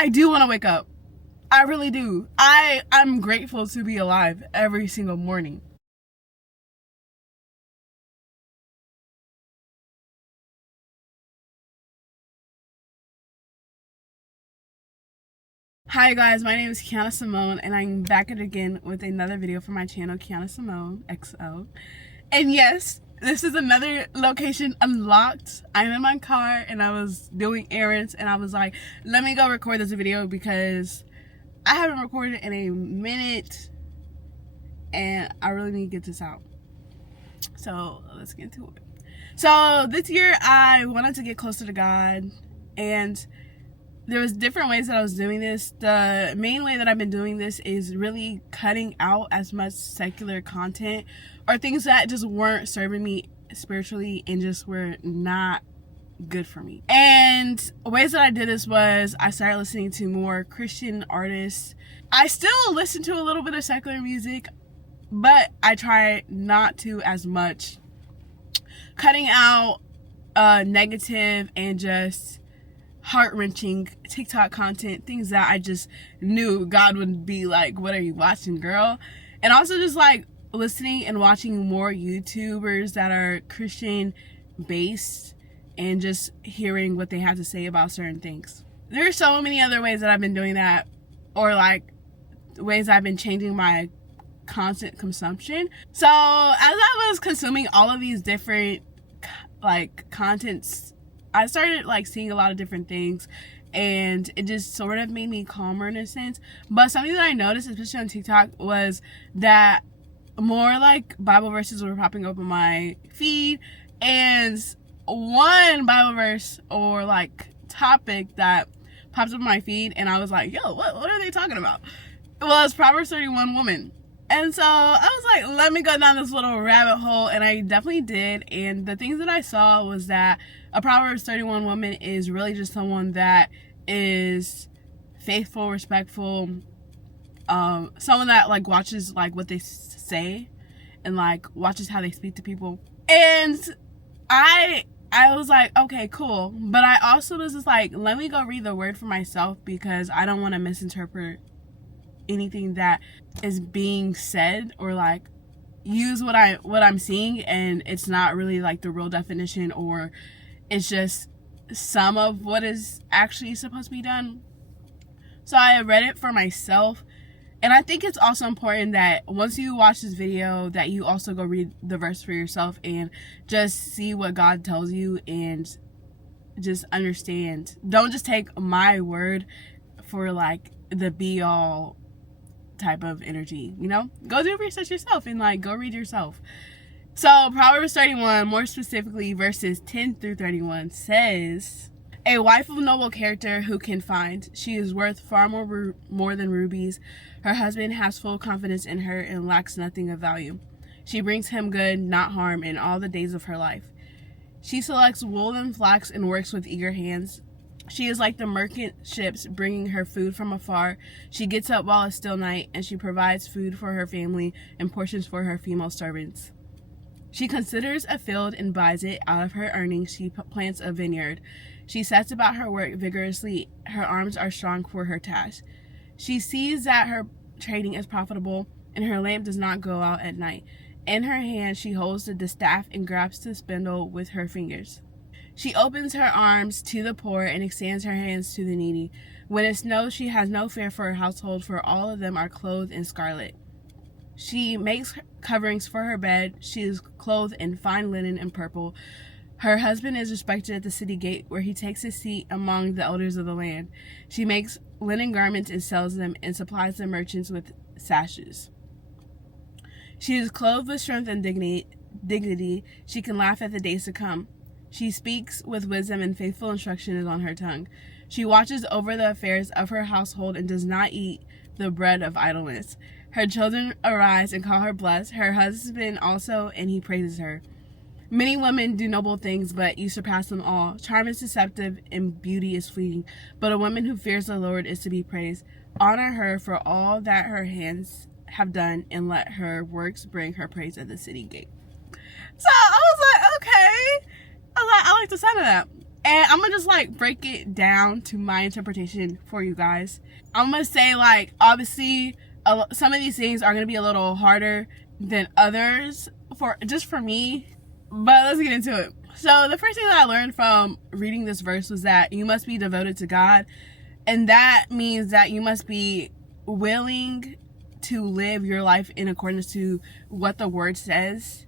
I do want to wake up. I really do. I'm grateful to be alive every single morning. Hi guys, my name is Kiana Simone, and I'm back at it again with another video for my channel, Kiana Simone XO. And yes, this is another location unlocked. I'm in my car and I was doing errands, and I was like, let me go record this video because I haven't recorded in a minute and I really need to get this out. So let's get into it. So this year I wanted to get closer to God, and there was different ways that I was doing this. The main way that I've been doing this is really cutting out as much secular content or things that just weren't serving me spiritually and just were not good for me. And ways that I did this was I started listening to more Christian artists. I still listen to a little bit of secular music, but I try not to as much. Cutting out negative and just heart-wrenching TikTok content, things that I just knew God would be like, what are you watching, girl? And also just like listening and watching more YouTubers that are Christian based and just hearing what they have to say about certain things. There's so many other ways that I've been doing that, or like ways I've been changing my content consumption. So as I was consuming all of these different like contents, I started like seeing a lot of different things, and it just sort of made me calmer in a sense. But something that I noticed, especially on TikTok, was that more like Bible verses were popping up on my feed, and one Bible verse or like topic that popped up on my feed, and I was like, yo, what are they talking about? It was Proverbs 31 Woman. And so I was like, let me go down this little rabbit hole, and I definitely did. And the things that I saw was that a Proverbs 31 woman is really just someone that is faithful, respectful, someone that like watches like what they say and like watches how they speak to people. And I was like, okay, cool. But I also was just like, let me go read the word for myself, because I don't want to misinterpret anything that is being said, or like use what I'm seeing and it's not really like the real definition, or it's just some of what is actually supposed to be done. So I read it for myself, and I think it's also important that once you watch this video that you also go read the verse for yourself and just see what God tells you and just understand. Don't just take my word for like the be all type of energy, you know? Go do research yourself and like go read yourself. So Proverbs 31, more specifically verses 10 through 31, says, a wife of noble character who can find? She is worth far more than rubies. Her husband has full confidence in her and lacks nothing of value. She brings him good, not harm, in all the days of her life. She selects wool and flax and works with eager hands. She is like the merchant ships bringing her food from afar. She gets up while it's still night, and she provides food for her family and portions for her female servants. She considers a field and buys it. Out of her earnings, she plants a vineyard. She sets about her work vigorously. Her arms are strong for her task. She sees that her trading is profitable, and her lamp does not go out at night. In her hand, she holds the distaff and grasps the spindle with her fingers. She opens her arms to the poor and extends her hands to the needy. When it snows, she has no fear for her household, for all of them are clothed in scarlet. She makes coverings for her bed. She is clothed in fine linen and purple. Her husband is respected at the city gate, where he takes his seat among the elders of the land. She makes linen garments and sells them, and supplies the merchants with sashes. She is clothed with strength and dignity. She can laugh at the days to come. She speaks with wisdom, and faithful instruction is on her tongue. She watches over the affairs of her household and does not eat the bread of idleness. Her children arise and call her blessed, her husband also, and he praises her. Many women do noble things, but you surpass them all. Charm is deceptive and beauty is fleeting, but a woman who fears the Lord is to be praised. Honor her for all that her hands have done, and let her works bring her praise at the city gate. So I was like, okay. I like the sound of that. And I'm gonna just like break it down to my interpretation for you guys. I'm gonna say, like, obviously some of these things are gonna be a little harder than others for me, but let's get into it. So the first thing that I learned from reading this verse was that you must be devoted to God, and that means that you must be willing to live your life in accordance to what the word says,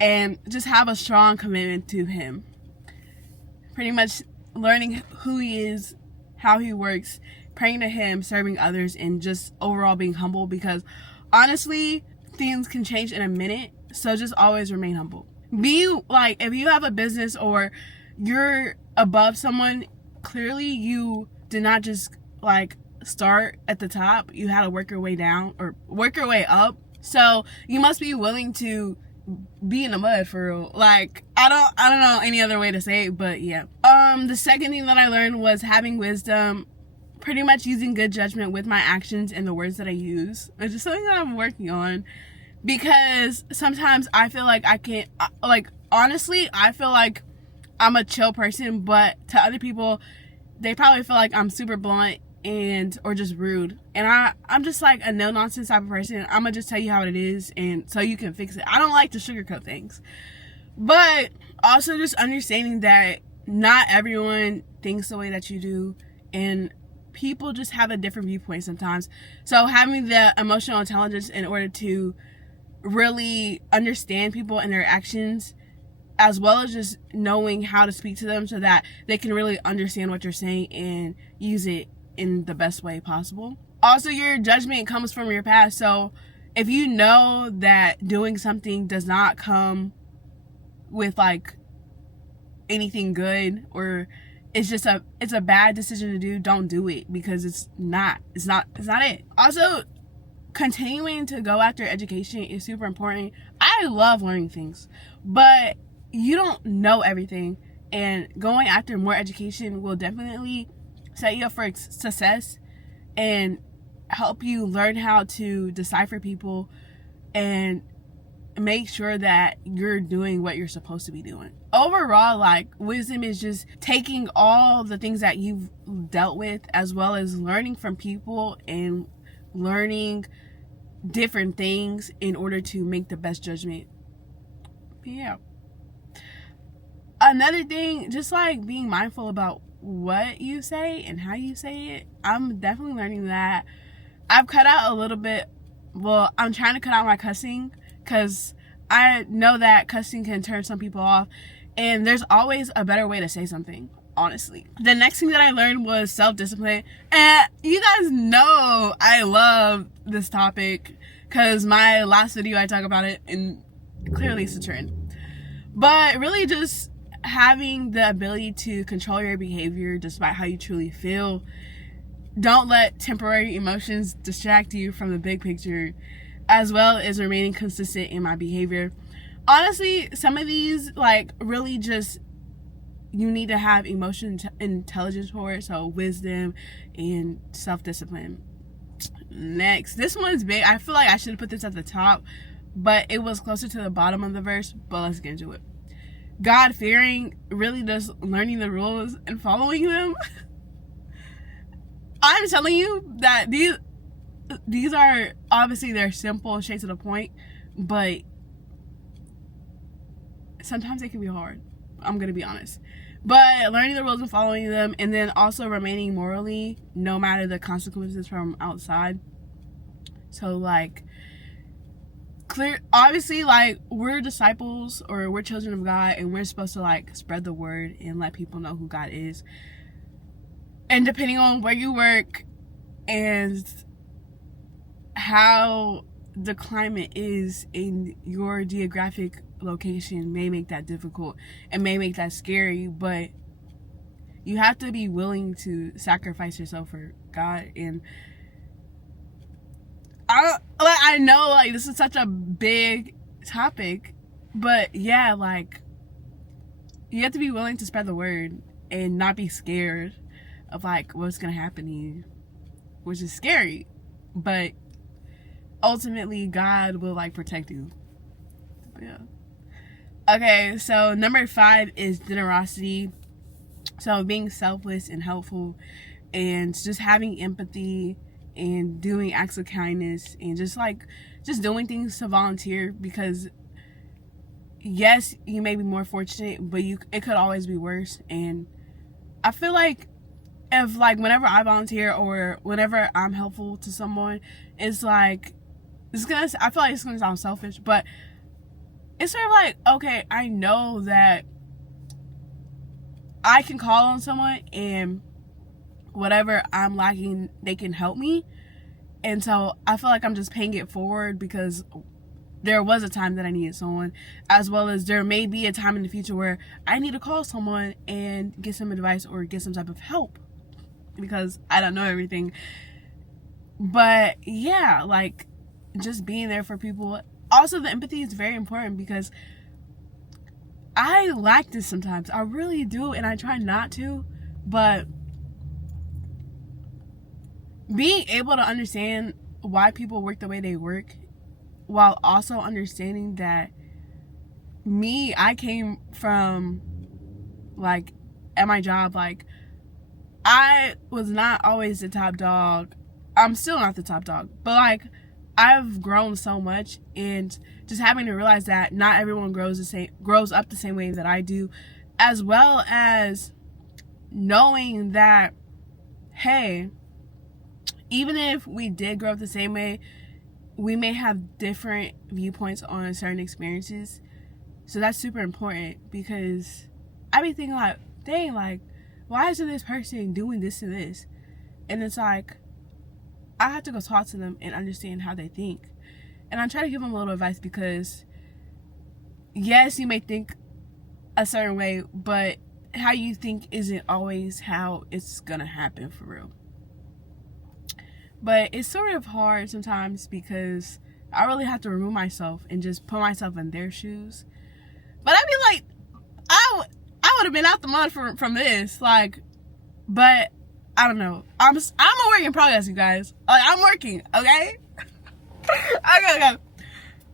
and just have a strong commitment to him. Pretty much learning who he is, how he works, praying to him, serving others, and just overall being humble, because honestly, things can change in a minute. So just always remain humble. Be like, if you have a business or you're above someone, clearly you did not just like start at the top. You had to work your way down or work your way up. So you must be willing to be in the mud, for real. Like, I don't know any other way to say it, but yeah. The second thing that I learned was having wisdom, pretty much using good judgment with my actions and the words that I use, which is something that I'm working on, because sometimes I feel like I can't, like, honestly, I feel like I'm a chill person, but to other people, they probably feel like I'm super blunt or just rude, and I'm just like a no nonsense type of person. I'm gonna just tell you how it is, and so you can fix it. I don't like to sugarcoat things, but also just understanding that not everyone thinks the way that you do, and people just have a different viewpoint sometimes. So having the emotional intelligence in order to really understand people and their actions, as well as just knowing how to speak to them so that they can really understand what you're saying and use it in the best way possible. Also, your judgment comes from your past. So if you know that doing something does not come with like anything good, or it's a bad decision to do, don't do it, because it's not it. Also, continuing to go after education is super important. I love learning things, but you don't know everything, and going after more education will definitely set you up for success and help you learn how to decipher people and make sure that you're doing what you're supposed to be doing. Overall, like, wisdom is just taking all the things that you've dealt with, as well as learning from people and learning different things in order to make the best judgment. Yeah. Another thing, just like being mindful about what you say and how you say it. I'm definitely learning that. I've cut out a little bit. Well, I'm trying to cut out my cussing, because I know that cussing can turn some people off, and there's always a better way to say something, honestly. The next thing that I learned was self-discipline. And you guys know I love this topic, because my last video I talk about it, and clearly it's a trend. But really just having the ability to control your behavior despite how you truly feel. Don't let temporary emotions distract you from the big picture, as well as remaining consistent in my behavior. Honestly, some of these, like, really just, you need to have emotion intelligence for it. So wisdom and self-discipline. Next, this one's big. I feel like I should have put this at the top, but it was closer to the bottom of the verse. But let's get into it. God-fearing, really just learning the rules and following them. I'm telling you that these are, obviously they're simple, straight to the point, but sometimes it can be hard. I'm gonna be honest. But learning the rules and following them, and then also remaining morally, no matter the consequences from outside. So, like, obviously, like, we're disciples, or we're children of God, and we're supposed to, like, spread the word and let people know who God is. And depending on where you work and how the climate is in your geographic location may make that difficult and may make that scary, but you have to be willing to sacrifice yourself for God. And I know, like, this is such a big topic, but yeah, like, you have to be willing to spread the word and not be scared of, like, what's gonna happen to you, which is scary, but ultimately God will, like, protect you. Yeah. Okay, so number 5 is generosity. So being selfless and helpful and just having empathy and doing acts of kindness and just doing things to volunteer, because yes, you may be more fortunate, but it could always be worse. And I feel like if whenever I volunteer or whenever I'm helpful to someone, it's like I feel like it's gonna sound selfish, but it's sort of like, okay, I know that I can call on someone and whatever I'm lacking, they can help me. And so I feel like I'm just paying it forward because there was a time that I needed someone, as well as there may be a time in the future where I need to call someone and get some advice or get some type of help because I don't know everything. But yeah, like just being there for people. Also, the empathy is very important because I lack this sometimes. I really do, and I try not to, but being able to understand why people work the way they work, while also understanding that I came from, at my job, I was not always the top dog. I'm still not the top dog, but I've grown so much, and just having to realize that not everyone grows up the same way that I do, as well as knowing that, hey, even if we did grow up the same way, we may have different viewpoints on certain experiences. So that's super important, because I be thinking dang, why isn't this person doing this to this? And it's like, I have to go talk to them and understand how they think. And I try to give them a little advice because, yes, you may think a certain way, but how you think isn't always how it's gonna happen for real. But it's sort of hard sometimes because I really have to remove myself and just put myself in their shoes. But I'd be like, I would have been out the mud from this, but I don't know. I'm a work in progress, you guys. I'm working, okay? okay.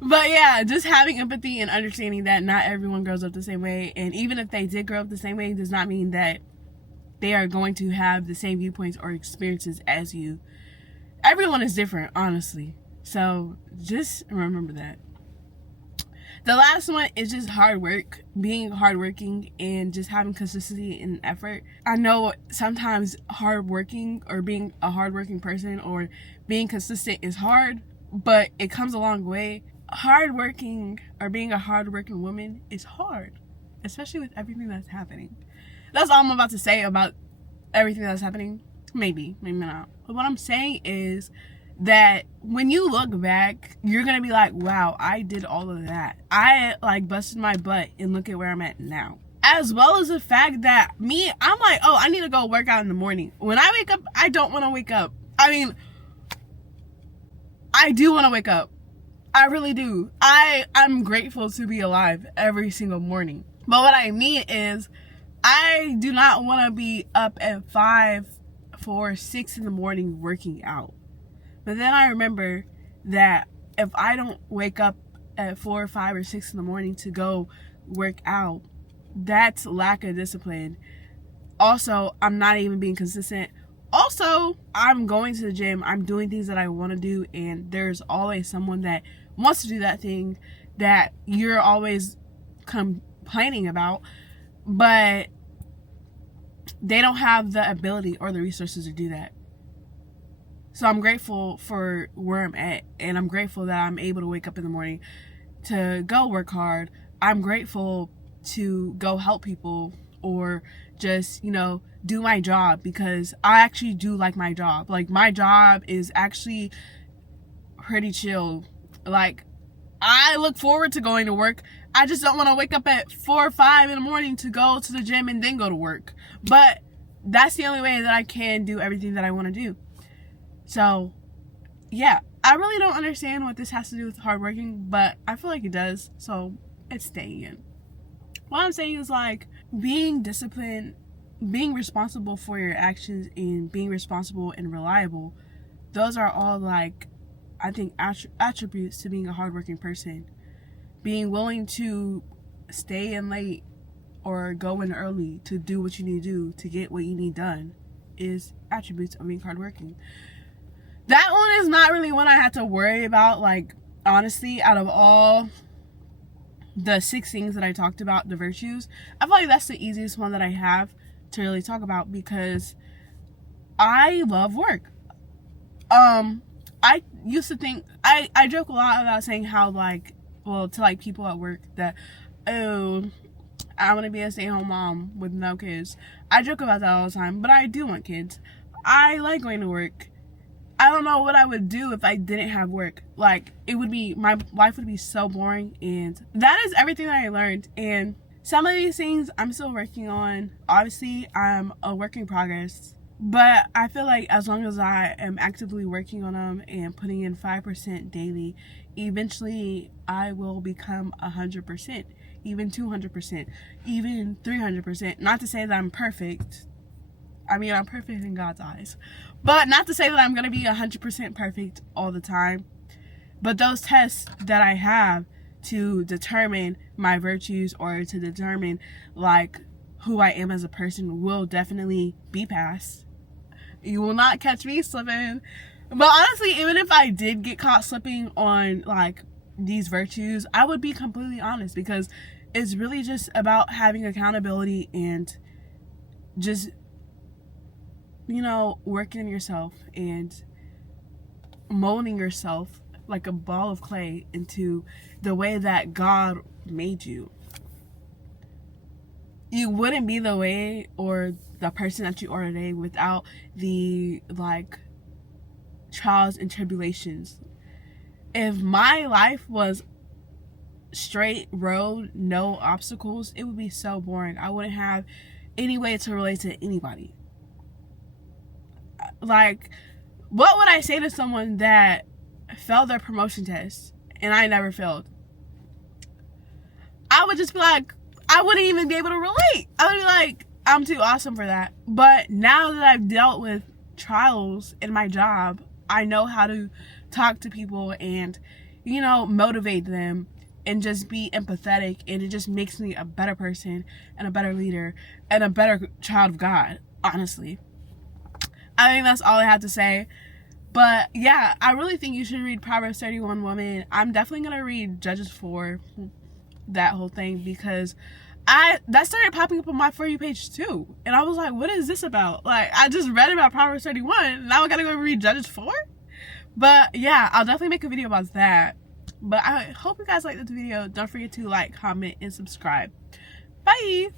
But yeah, just having empathy and understanding that not everyone grows up the same way, and even if they did grow up the same way, does not mean that they are going to have the same viewpoints or experiences as you. Everyone is different, honestly. So just remember that. The last one is just hard work, being hardworking and just having consistency and effort. I know sometimes hardworking or being a hardworking person or being consistent is hard, but it comes a long way. Hardworking or being a hardworking woman is hard, especially with everything that's happening. That's all I'm about to say about everything that's happening. Maybe not. But what I'm saying is that when you look back, you're gonna be like, wow, I did all of that. I busted my butt, and look at where I'm at now. As well as the fact that I'm like, oh, I need to go work out in the morning. When I wake up, I don't want to wake up. I mean, I do want to wake up. I really do. I'm grateful to be alive every single morning. But what I mean is, I do not want to be up at 5, 4, 6 in the morning working out. But then I remember that if I don't wake up at 4, 5, or 6 in the morning to go work out, that's lack of discipline. Also, I'm not even being consistent. Also, I'm going to the gym. I'm doing things that I want to do, and there's always someone that wants to do that thing that you're always complaining about, but they don't have the ability or the resources to do that. So I'm grateful for where I'm at, and I'm grateful that I'm able to wake up in the morning to go work hard. I'm grateful to go help people or just, do my job, because I actually do like my job. My job is actually pretty chill. I look forward to going to work. I just don't want to wake up at 4 or 5 in the morning to go to the gym and then go to work. But that's the only way that I can do everything that I want to do. So, yeah, I really don't understand what this has to do with hardworking, but I feel like it does, so it's staying in. What I'm saying is, being disciplined, being responsible for your actions, and being responsible and reliable, those are all, I think, attributes to being a hardworking person. Being willing to stay in late or go in early to do what you need to do to get what you need done is attributes of being hardworking. That one is not really one I had to worry about. Like, honestly, out of all the 6 things that I talked about, the virtues, I feel like that's the easiest one that I have to really talk about, because I love work. I used to think, I joke a lot about saying how, like, well, to like people at work that, oh, I want to be a stay-at-home mom with no kids. I joke about that all the time, but I do want kids. I like going to work. I don't know what I would do if I didn't have work. Like, it would be, my life would be so boring, and that is everything that I learned. And some of these things I'm still working on. Obviously, I'm a work in progress, but I feel like as long as I am actively working on them and putting in 5% daily, eventually I will become 100%, even 200%, even 300%. Not to say that I'm perfect. I mean, I'm perfect in God's eyes, but not to say that I'm going to be 100% perfect all the time. But those tests that I have to determine my virtues, or to determine like who I am as a person, will definitely be passed. You will not catch me slipping. But honestly, even if I did get caught slipping on like these virtues, I would be completely honest, because it's really just about having accountability and just, you know, working on yourself and molding yourself like a ball of clay into the way that God made you. You wouldn't be the way or the person that you are today without the like trials and tribulations. If my life was straight road, no obstacles, it would be so boring. I wouldn't have any way to relate to anybody. Like, what would I say to someone that failed their promotion test and I never failed? I would just be like, I wouldn't even be able to relate. I would be like, I'm too awesome for that. But now that I've dealt with trials in my job, I know how to talk to people and, you know, motivate them and just be empathetic, and it just makes me a better person and a better leader and a better child of God, honestly. I think that's all I have to say. But yeah, I really think you should read Proverbs 31 Woman. I'm definitely going to read Judges 4, that whole thing, because that started popping up on my For You page too. And I was like, what is this about? Like, I just read about Proverbs 31. Now I gotta go read Judges 4? But yeah, I'll definitely make a video about that. But I hope you guys liked this video. Don't forget to like, comment, and subscribe. Bye!